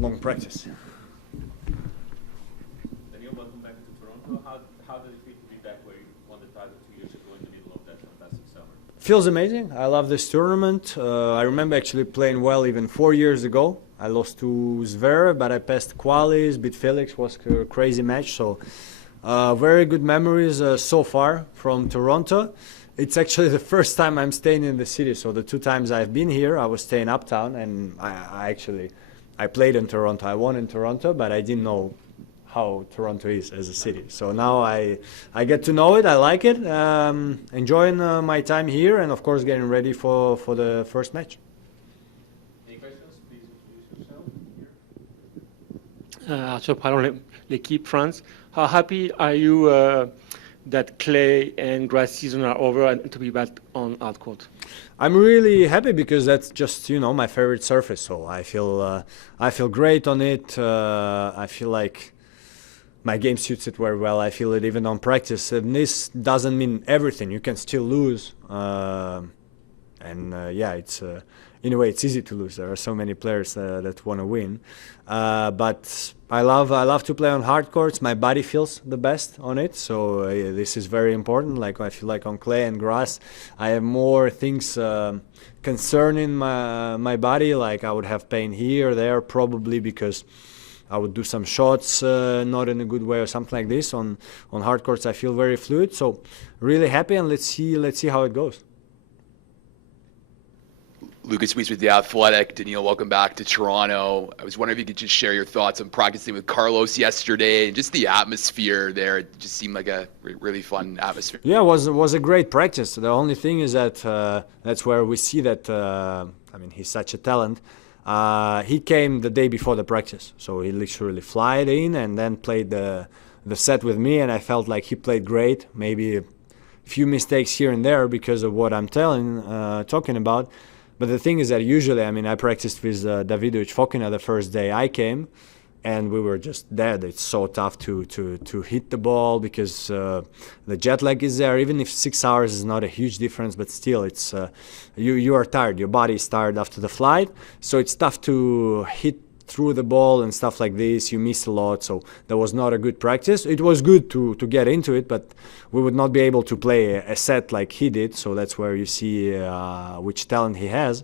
long practice. Daniil, welcome back to Toronto. How did it feel to be back where you won the title 2 years ago in the middle of that fantastic summer? Feels amazing. I love this tournament. I remember actually playing well even 4 years ago. I lost to Zverev, but I passed qualis, beat Felix, was a crazy match. So very good memories so far from Toronto. It's actually the first time I'm staying in the city. So the 2 times I've been here, I was staying uptown, and I played in Toronto. I won in Toronto, but I didn't know how Toronto is as a city. So now I get to know it. I like it. Enjoying my time here, and of course getting ready for the first match. Any questions? Please introduce yourself. Arthur Parlon, L'Équipe France. How happy are you that clay and grass season are over and to be back on hard court? I'm really happy because that's just my favorite surface. So I feel great on it. I feel like my game suits it very well. I feel it even on practice. And this doesn't mean everything. You can still lose. It's in a way it's easy to lose. There are so many players that want to win. But I love to play on hard courts. My body feels the best on it. So this is very important. Like I feel like on clay and grass, I have more things concerning my body. Like I would have pain here or there probably because I would do some shots not in a good way or something like this. On hard courts, I feel very fluid. So really happy, and let's see how it goes. Lucas Weiss with The Athletic. Daniil, welcome back to Toronto. I was wondering if you could just share your thoughts on practicing with Carlos yesterday and just the atmosphere there. It just seemed like a really fun atmosphere. Yeah, it was a great practice. The only thing is that that's where we see that, he's such a talent. He came the day before the practice, so he literally flied in and then played the set with me, and I felt like he played great. Maybe a few mistakes here and there because of what I'm talking about. But the thing is that usually, I practiced with Davidovich Fokina the first day I came, and we were just dead. It's so tough to hit the ball because the jet lag is there. Even if 6 hours is not a huge difference, but still, it's you are tired. Your body is tired after the flight, so it's tough to hit through the ball and stuff like this. You miss a lot, so that was not a good practice. It was good to get into it, but we would not be able to play a set like he did. So that's where you see which talent he has.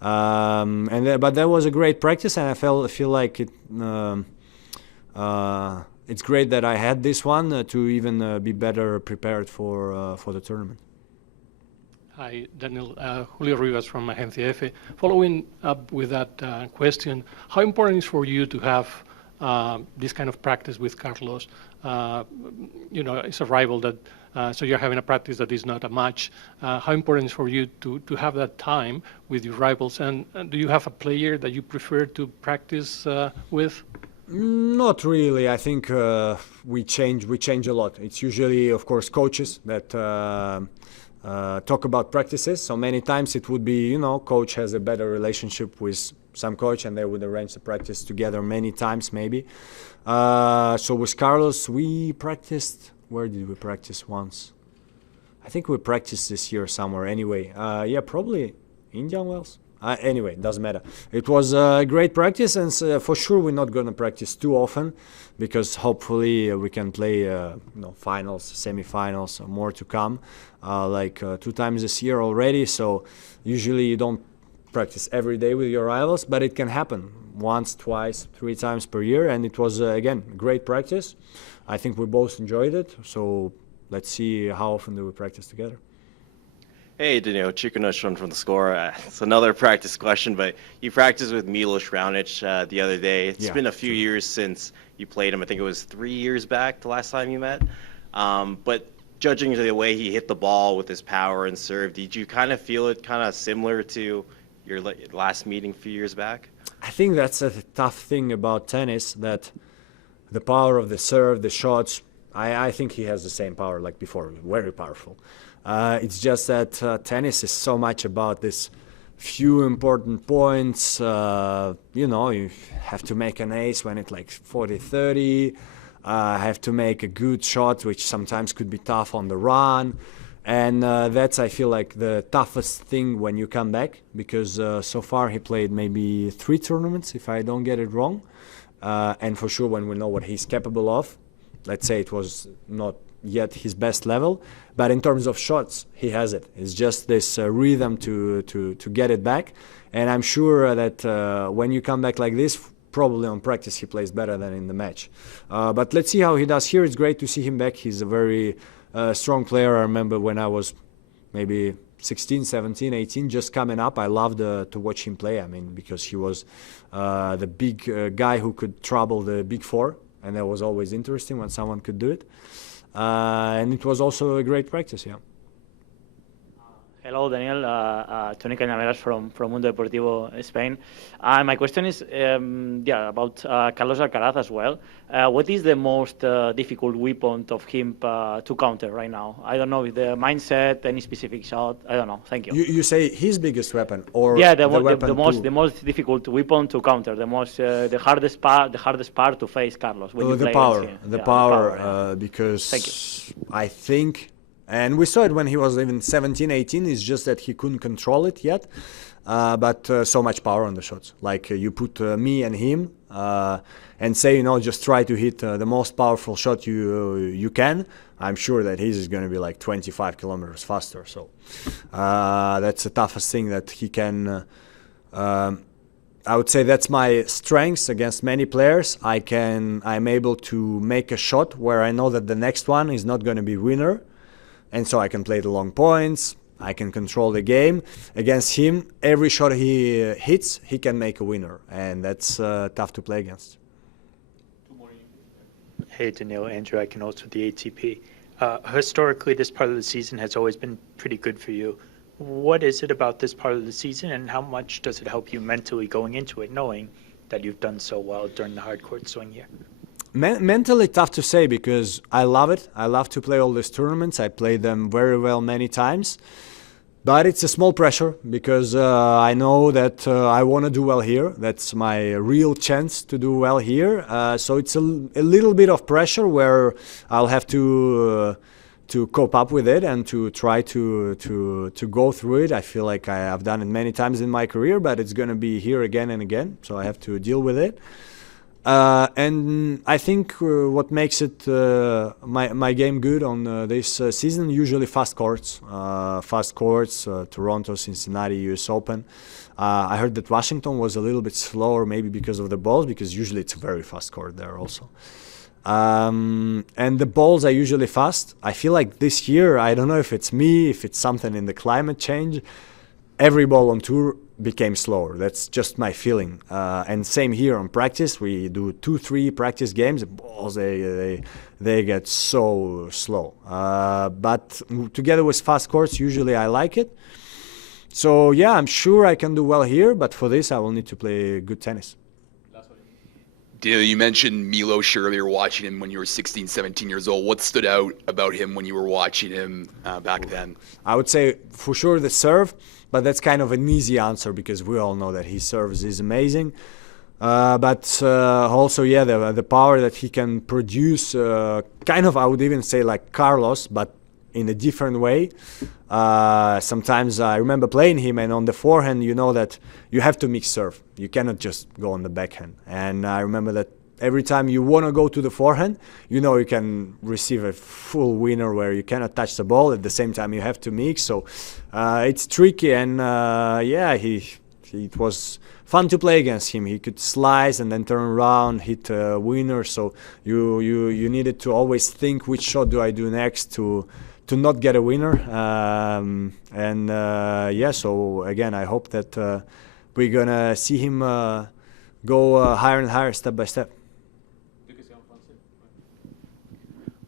But that was a great practice, and I feel like it. It's great that I had this one to even be better prepared for the tournament. Hi, Daniil. Julio Rivas from Agencia F. Following up with that question, how important is for you to have this kind of practice with Carlos? It's a rival that, so you're having a practice that is not a match. How important is for you to have that time with your rivals? And do you have a player that you prefer to practice with? Not really. I think we change a lot. It's usually, of course, coaches that talk about practices. So many times it would be, coach has a better relationship with some coach and they would arrange the practice together many times maybe. So with Carlos, we practiced, where did we practice once? I think we practiced this year somewhere anyway. Probably Indian Wells. Anyway, it doesn't matter. It was a great practice, and for sure we're not going to practice too often because hopefully we can play finals, semi-finals, more to come, 2 times this year already. So usually you don't practice every day with your rivals, but it can happen once, twice, 3 times per year, and it was, again, great practice. I think we both enjoyed it, so let's see how often do we practice together. Hey, Daniil, Chico Nutron from The Score. It's another practice question, but you practiced with Milos Raonic the other day. It's been a few years since you played him. I think it was 3 years back the last time you met. But judging the way he hit the ball with his power and serve, did you kind of feel it kind of similar to your last meeting a few years back? I think that's a tough thing about tennis, that the power of the serve, the shots, I think he has the same power like before, very powerful. It's just that tennis is so much about this few important points. You have to make an ace when it's like 40-30. Have to make a good shot, which sometimes could be tough on the run. And that's, I feel like, the toughest thing when you come back, because so far he played maybe 3 tournaments, if I don't get it wrong. And for sure, when we know what he's capable of, let's say it was not yet his best level, but in terms of shots, he has it. It's just this rhythm to get it back. And I'm sure that when you come back like this, probably on practice he plays better than in the match. But let's see how he does here. It's great to see him back. He's a very strong player. I remember when I was maybe 16, 17, 18, just coming up, I loved to watch him play. I mean, because he was the big guy who could trouble the big four, and that was always interesting when someone could do it. And it was also a great practice, yeah. Hello, Daniil. Tony Cañaveras from Mundo Deportivo, Spain. My question is about Carlos Alcaraz as well. What is the most difficult weapon of him to counter right now? I don't know if the mindset, any specific shot. I don't know. Thank you. You say his biggest weapon, or the most difficult weapon to counter, the hardest part to face Carlos. When you the play power, against him. the Yeah, power, yeah. because Thank you. I think. And we saw it when he was even 17, 18. It's just that he couldn't control it yet. But so much power on the shots. Like you put me and him and say, just try to hit the most powerful shot you can. I'm sure that his is going to be like 25 kilometers faster. So that's the toughest thing that he can. I would say that's my strengths against many players. I'm able to make a shot where I know that the next one is not going to be winner. And so I can play the long points, I can control the game. Against him, every shot he hits, he can make a winner. And that's tough to play against. Hey, Daniil, Andrew Akinos with the ATP. Historically, this part of the season has always been pretty good for you. What is it about this part of the season, and how much does it help you mentally going into it, knowing that you've done so well during the hard court swing here? Mentally tough to say, because I love it. I love to play all these tournaments. I played them very well many times. But it's a small pressure, because I know that I want to do well here. That's my real chance to do well here. So it's a little bit of pressure where I'll have to cope up with it and to try to go through it. I feel like I've done it many times in my career, but it's going to be here again and again. So I have to deal with it. And I think what makes it my game good on this season, usually fast courts, Toronto, Cincinnati, US Open. I heard that Washington was a little bit slower, maybe because of the balls, because usually it's a very fast court there also. And the balls are usually fast. I feel like this year, I don't know if it's me, if it's something in the climate change, every ball on tour became slower. That's just my feeling. And same here on practice. We do 2-3 practice games. The balls, they get so slow. But together with fast courts, usually I like it. So yeah, I'm sure I can do well here. But for this, I will need to play good tennis. Daniil, you mentioned Milos earlier, watching him when you were 16, 17 years old. What stood out about him when you were watching him back then? I would say for sure the serve, but that's kind of an easy answer because we all know that his serves is amazing. But also, yeah, the power that he can produce, kind of, I would even say like Carlos, but in a different way. Sometimes I remember playing him, and on the forehand, you know that you have to mix serve. You cannot just go on the backhand. And I remember that every time you want to go to the forehand, you know you can receive a full winner where you cannot touch the ball. At the same time, you have to mix. So it's tricky, and yeah, it was fun to play against him. He could slice and then turn around, hit a winner. So you needed to always think, which shot do I do next to not get a winner. Yeah, so again, I hope that we're going to see him go higher and higher step by step.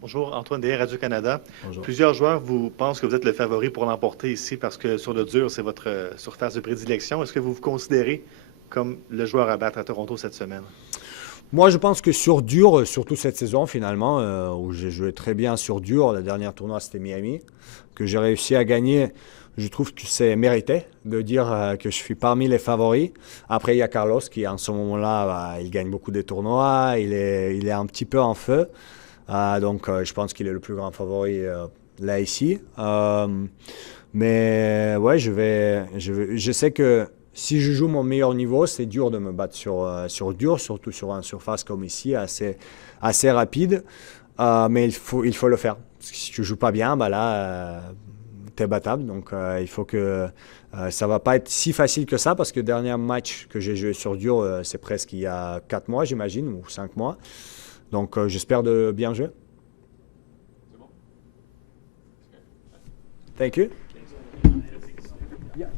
Bonjour, Antoine Dehaye, Radio-Canada. Bonjour. Plusieurs joueurs vous pensent que vous êtes le favori pour l'emporter ici parce que sur le dur, c'est votre surface de prédilection. Est-ce que vous vous considérez comme le joueur à battre à Toronto cette semaine? Moi, je pense que sur dur, surtout cette saison finalement, où j'ai joué très bien sur dur, le dernier tournoi c'était Miami, que j'ai réussi à gagner. Je trouve que c'est mérité de dire que je suis parmi les favoris. Après, il y a Carlos qui, en ce moment-là, il gagne beaucoup de tournois, il est un petit peu en feu. Donc, je pense qu'il est le plus grand favori là ici. Mais ouais, je sais que si je joue mon meilleur niveau, c'est dur de me battre sur dur, surtout sur une surface comme ici, assez rapide. Mais il faut le faire. Parce que si tu joues pas bien, bah là, t'es battable. Donc il faut que ça va pas être si facile que ça, parce que le dernier match que j'ai joué sur dur, c'est presque il y a 4 mois, j'imagine, ou 5 mois. Donc j'espère de bien jouer. C'est bon? Thank you. Yeah.